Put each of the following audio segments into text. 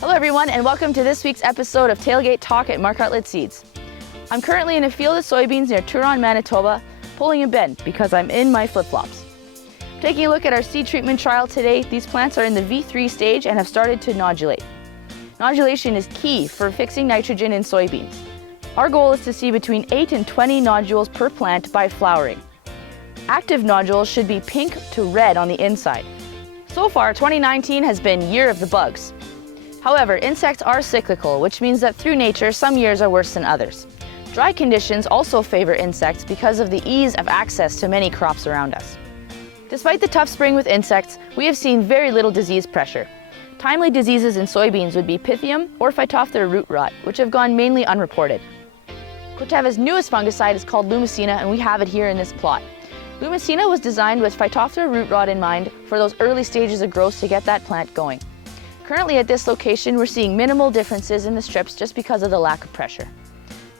Hello everyone, and welcome to this week's episode of Tailgate Talk at Marc Hutlet Seeds. I'm currently in a field of soybeans near Turon, Manitoba, pulling a bin because I'm in my flip-flops. Taking a look at our seed treatment trial today, these plants are in the V3 stage and have started to nodulate. Nodulation is key for fixing nitrogen in soybeans. Our goal is to see between 8 and 20 nodules per plant by flowering. Active nodules should be pink to red on the inside. So far, 2019 has been year of the bugs. However, insects are cyclical, which means that through nature, some years are worse than others. Dry conditions also favor insects because of the ease of access to many crops around us. Despite the tough spring with insects, we have seen very little disease pressure. Timely diseases in soybeans would be Pythium or Phytophthora root rot, which have gone mainly unreported. Corteva's newest fungicide is called Lumisena, and we have it here in this plot. Lumisena was designed with Phytophthora root rot in mind for those early stages of growth to get that plant going. Currently at this location, we're seeing minimal differences in the strips just because of the lack of pressure.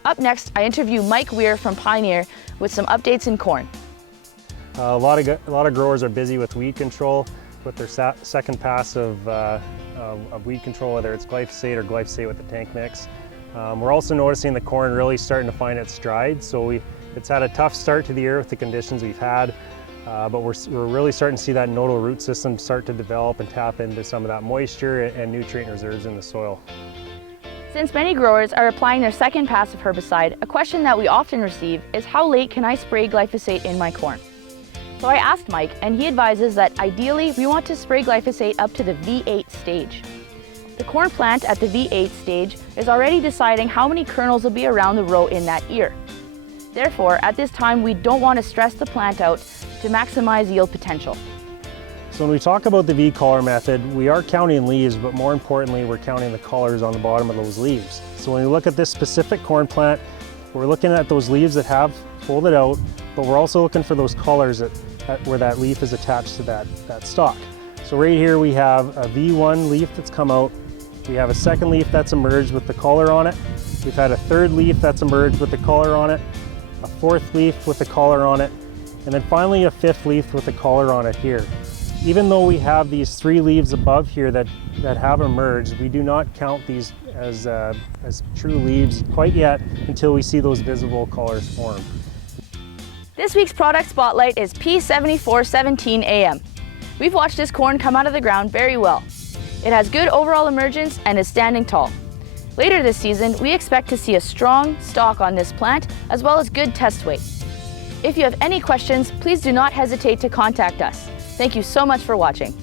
Up next, I interview Mike Weir from Pioneer with some updates in corn. A lot of growers are busy with weed control, with their second pass of weed control, whether it's glyphosate or glyphosate with the tank mix. We're also noticing the corn really starting to find its stride. So it's had a tough start to the year with the conditions we've had. But we're really starting to see that nodal root system start to develop and tap into some of that moisture and nutrient reserves in the soil. Since many growers are applying their second pass of herbicide, a question that we often receive is how late can I spray glyphosate in my corn? So I asked Mike, and he advises that ideally we want to spray glyphosate up to the V8 stage. The corn plant at the V8 stage is already deciding how many kernels will be around the row in that ear. Therefore, at this time, we don't want to stress the plant out to maximize yield potential. So when we talk about the V-collar method, we are counting leaves, but more importantly, we're counting the collars on the bottom of those leaves. So when we look at this specific corn plant, we're looking at those leaves that have folded out, but we're also looking for those collars where that leaf is attached to that stalk. So right here we have a V1 leaf that's come out. We have a second leaf that's emerged with the collar on it. We've had a third leaf that's emerged with the collar on it, a fourth leaf with the collar on it, and then finally a fifth leaf with the collar on it here. Even though we have these three leaves above here that have emerged, we do not count these as true leaves quite yet until we see those visible collars form. This week's product spotlight is P7417AM. We've watched this corn come out of the ground very well. It has good overall emergence and is standing tall. Later this season, we expect to see a strong stalk on this plant as well as good test weight. If you have any questions, please do not hesitate to contact us. Thank you so much for watching.